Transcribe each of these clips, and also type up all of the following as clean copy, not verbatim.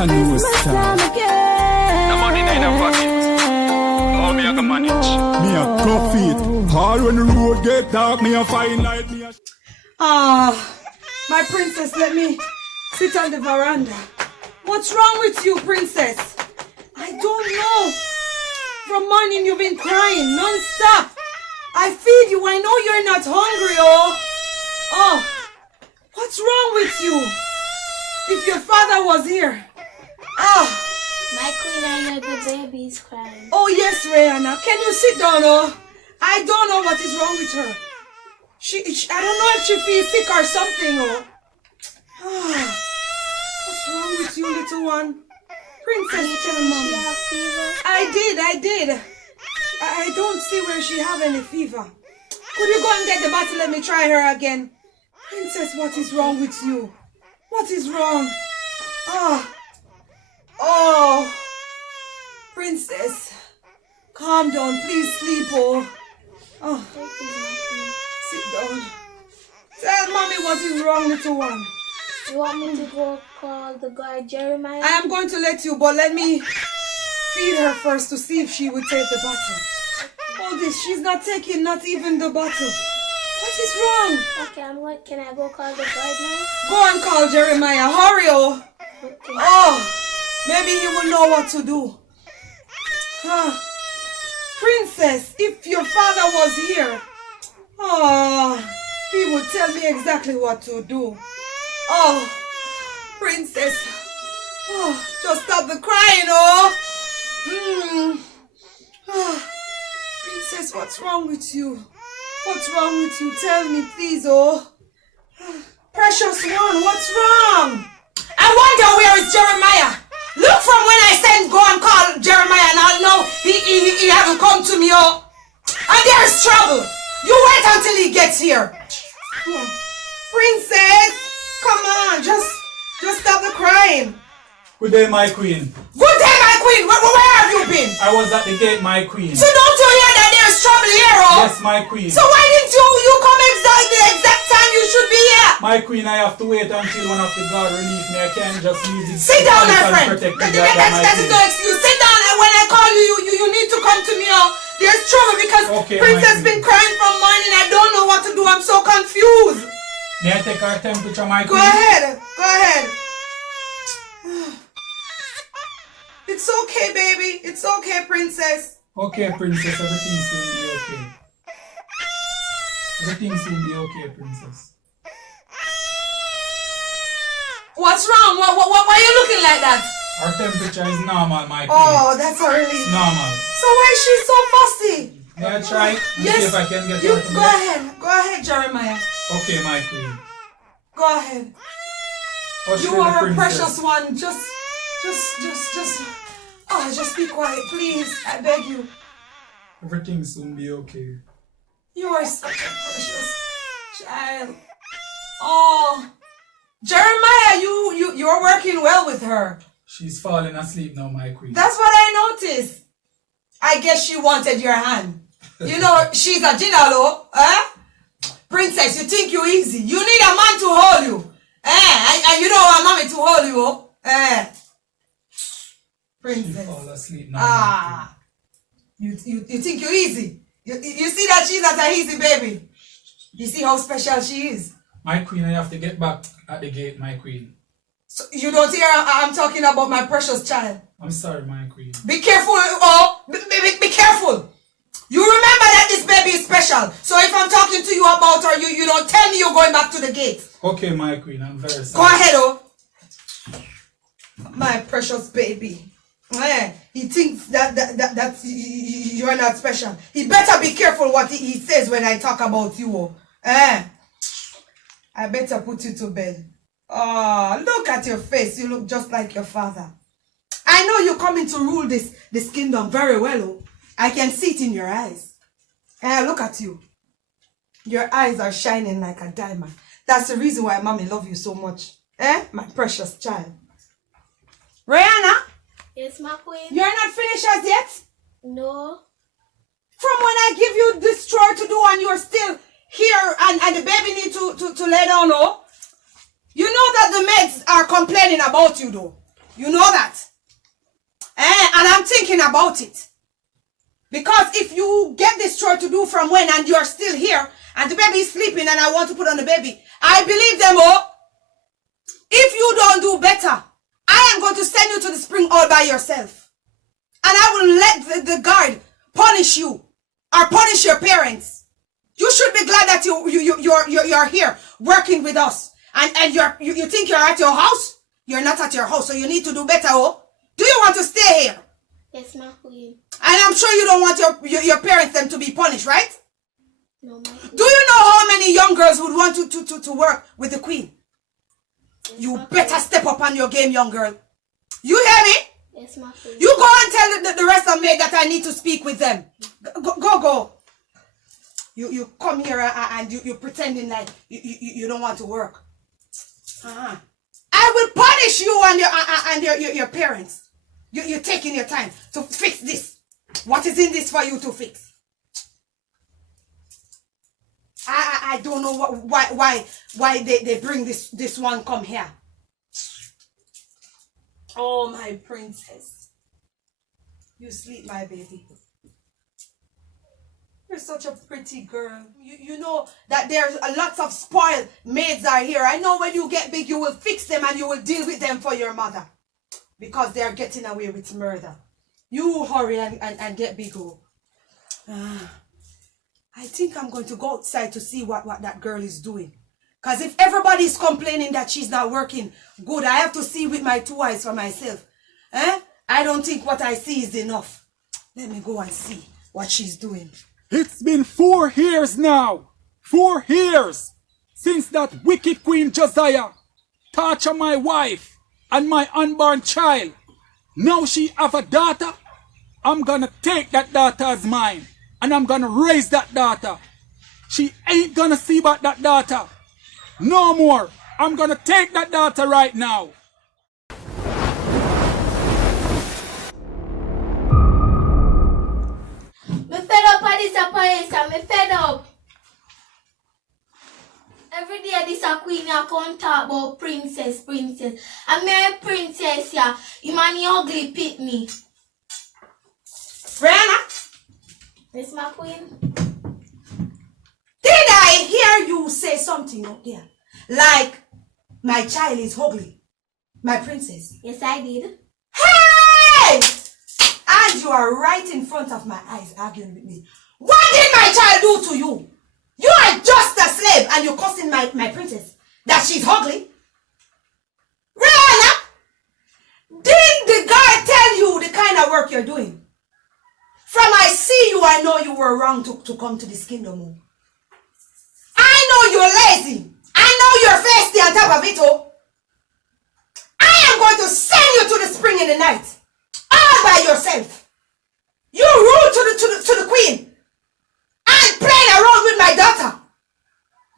I know it's time. The money in a pocket. How me I can manage? Me a go feet. All when the road get dark, me a find light. Me a... My princess, let me sit on the veranda. What's wrong with you, princess? I don't know. From morning you've been crying non-stop. I feed you. I know you're not hungry, oh. What's wrong with you? If your father was here. My queen, I know the baby's crying. Oh yes, Rihanna. Can you sit down, I don't know what is wrong with her. I don't know if she feels sick or something, What's wrong with you, little one? Princess, tell mommy. She have fever? I did. I don't see where she have any fever. Could you go and get the bottle? Let me try her again. Princess, what is wrong with you? What is wrong? Oh, princess, calm down, please sleep, sit down. Tell mommy what is wrong, little one. You want me to go call the guy Jeremiah? I am going to let you, but let me feed her first to see if she will take the bottle. Hold this, she's not taking not even the bottle. What is wrong? Okay, can I go call the guard now? Go and call Jeremiah, hurry, Okay. Maybe he will know what to do. Princess, if your father was here, he would tell me exactly what to do. Princess, just stop the crying, Princess, what's wrong with you? What's wrong with you? Tell me, please, Precious one, what's wrong? I wonder where is Jeremiah? Look from when I said go and call Jeremiah, and I'll know he haven't come to me, And there is trouble. You wait until he gets here. Princess, come on, just stop the crying. Good day, my queen. Good day, my queen. Where have you been? I was at the gate, my queen. So don't you hear that there is trouble here, Yes, my queen. So why didn't you come the exact time you should be here? My queen, I have to wait until one of the guard relieve me. I can't just leave this. Sit down, my friend. Protect That is no excuse. Sit down, and when I call you need to come to me. There's trouble because Princess been crying from morning. I don't know what to do. I'm so confused. May I take her temperature, my queen? Go ahead. It's okay, baby. It's okay, princess. Okay, princess. Everything soon be okay. Everything soon be okay, princess. What's wrong? Why are you looking like that? Our temperature is normal, my queen. Oh, that's a relief. It's normal. So why is she so fussy? May I try? Yes. See if I can get You her to go me. ahead, Jeremiah. Okay, my queen. Go ahead. Hush, You little are a princess. precious one. Just be quiet, please. I beg you. Everything soon be okay. You are such a precious child. Oh, Jeremiah, you're working well with her. She's falling asleep now, my queen. That's what I noticed. I guess she wanted your hand. You know, she's a gigolo, Princess, you think you easy. You need a man to hold you. You don't want mommy to hold you, Princess. She fall asleep now. You think you're easy. You see that she's not an easy baby. You see how special she is. My queen, I have to get back at the gate, my queen. So you don't hear I'm talking about my precious child. I'm sorry, my queen. Be careful, be careful. You remember that this baby is special. So if I'm talking to you about her, you don't tell me you're going back to the gate. Okay, my queen, I'm very sorry. Go ahead, My precious baby. He thinks that you're not special. He better be careful what he says when I talk about you. I better put you to bed. Look at your face. You look just like your father. I know you're coming to rule this kingdom very well. I can see it in your eyes. Look at you. Your eyes are shining like a diamond. That's the reason why mommy love you so much. My precious child. Rihanna? Yes, my queen? You're not finished as yet? No. From when I give you this chore to do and you're still here and the baby need to lay down, You know that the maids are complaining about you though. You know that. And I'm thinking about it. Because if you get this chore to do from when and you're still here and the baby is sleeping and I want to put on the baby, I believe them all. If you don't do better, I am going to send you to the spring all by yourself. And I will let the guard punish you or punish your parents. You should be glad that you're here working with us. And you think you're at your house? You're not at your house, so you need to do better, oh. Do you want to stay here? Yes, my queen. And I'm sure you don't want your parents them to be punished, right? No, my queen. Do you know how many young girls would want to work with the queen? Yes, You my better queen. step up on your game, young girl. You hear me? Yes, my queen. You go and tell the rest of me that I need to speak with them. Go. You come here and you pretending like you don't want to work. I will punish you and your parents. You're taking your time to fix this. What is in this for you to fix? I don't know why they bring this one come here. Oh, my princess. You sleep, my baby. You're such a pretty girl. You know that there's lots of spoiled maids are here. I know when you get big, you will fix them and you will deal with them for your mother. Because they're getting away with murder. You hurry and get big, oh. I think I'm going to go outside to see what that girl is doing. Because if everybody's complaining that she's not working good, I have to see with my two eyes for myself. I don't think what I see is enough. Let me go and see what she's doing. It's been 4 years now. 4 years since that wicked Queen Josiah tortured my wife and my unborn child. Now she have a daughter. I'm gonna take that daughter as mine. And I'm gonna raise that daughter. She ain't gonna see about that daughter. No more. I'm gonna take that daughter right now. Me fed up of this police. Me fed up. Every day this a queen a come talk about princess. And me a princess ya. You man you ugly pit me. Brianna, Yes, my queen. did I hear you say something up there? Like, my child is ugly. My princess. Yes, I did. Hey! And you are right in front of my eyes arguing with me. What did my child do to you? You are just a slave and you're cussing my princess that she's ugly. Rihanna, didn't the guy tell you the kind of work you're doing? From I see you, I know you were wrong to come to this kingdom. I know you're lazy. I know you're feisty on top of it, oh. I am going to send you to the spring in the night. All by yourself. You rule to the queen. And playing around with my daughter.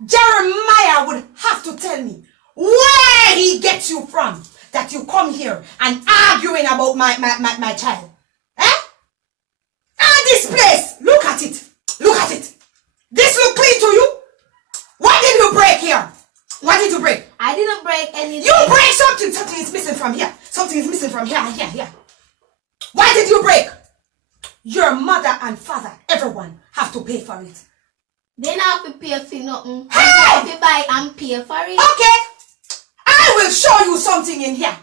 Jeremiah would have to tell me where he gets you from. That you come here and arguing about my child. And this place, look at it. Look at it. This look clean to you? What did you break here? What did you break? I didn't break anything. You break something. Something is missing from here. Something is missing from here. Why did you break? Your mother and father, everyone, have to pay for it. They not have to pay for nothing. Hey! I have to buy and pay for it. Okay. I will show you something in here.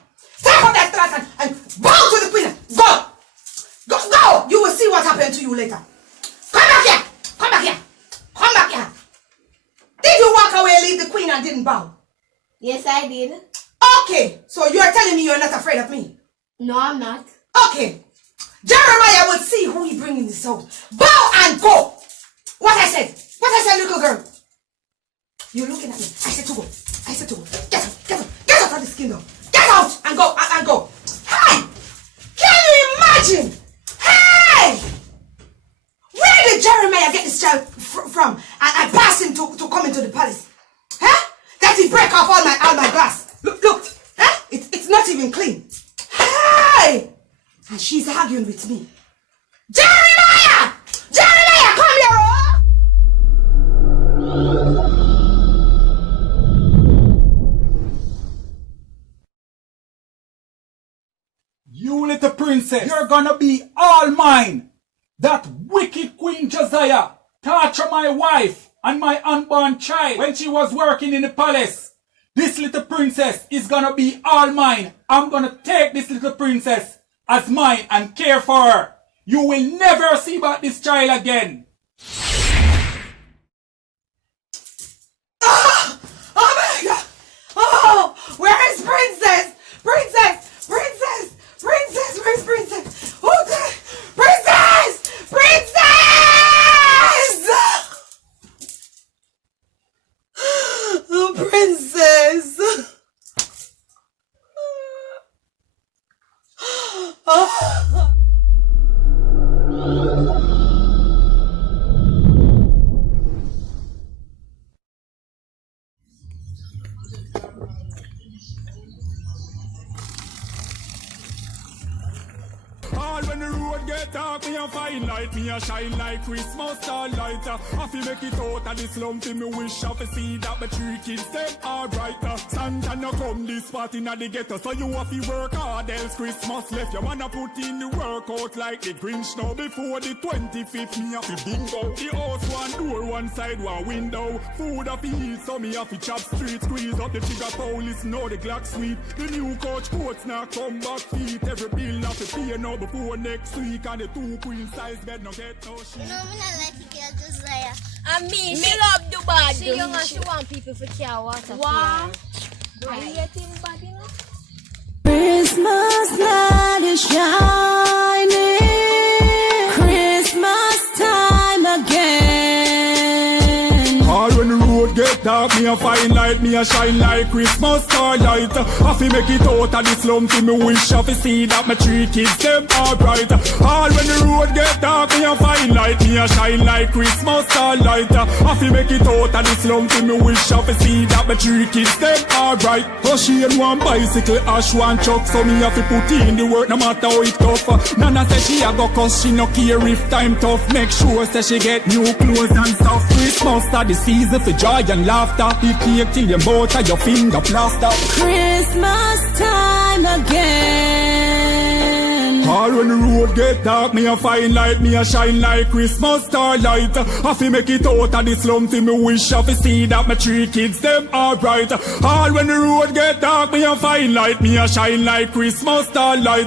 Take up that glass and bow to the queen. Go. You will see what happened to you later. Come back here. Did you walk away and leave the queen and didn't bow? Yes, I did. Okay. So you're telling me you're not afraid of me? No, I'm not. Okay. Jeremiah will see who he bring in this house. Bow and go. What I said, little girl. You're looking at me. I said to go. Get out of this kingdom. Get out and go. Hey! Can you imagine? Hey! Where did Jeremiah get this child from? And pass him to come into the palace? Huh? That he break off all my glass. Look. Huh? It's not even clean. Hey! And she's arguing with me. Jeremiah! Come here! You little princess, you're gonna be all mine. That wicked Queen Josiah tortured my wife and my unborn child when she was working in the palace. This little princess is gonna be all mine. I'm gonna take this little princess as mine and care for her. You will never see about this child again. Oh my God! Oh, where is Princess? Princess! Princess! Princess! Where's Princess? Oh, God. Princess! Princess! Oh, Princess! Oh. All when the road get dark, me a fine light, me a shine like Christmas starlight. I fi make it out of this slum, fi me wish I fi see that my 3 kids them alright. Santa no come this party na the ghetto, so you have to work hard, else Christmas left. You wanna put in the work out like the Grinch now. Before the 25th, me a fi bingo. The house one door, one side, one window. Food a fi eat, so me a fi chop street. Squeeze up the trigger police, know the Glock sweet. The new coach coats now come back feet. Every bill a fi pay now before next week. And the 2 queen size bed no get no shit. You know me not like the girl Josiah. And me love the bad. She young and she want people for care water. Wow. Are you getting bad, you know? Christmas light is shining. Christmas time again. All when the road get dark, me a fine light, me a shine like Christmas starlight. I fi make it out of the slum, fi me wish I fi see that my 3 kids them alright. All when the road get dark, me a fine light, me a shine like Christmas starlight. I fi make it out of the slum, fi me wish I fi see that my 3 kids them alright. Oh, she and one bicycle, Ash one truck, so me a fi put in the work no matter how it tough. Nana say she a go cause she no care if time tough. Make sure say she get new clothes and stuff. Christmas start the season for joy and laughter. The cake till your mouth and your finger plaster. Christmas time again. All when the road get dark, me a fine light, me a shine like Christmas starlight. I fi make it out of the slum, fi me wish I fi see that my 3 kids them alright. All when the road get dark, me a fine light, me a shine like Christmas starlight.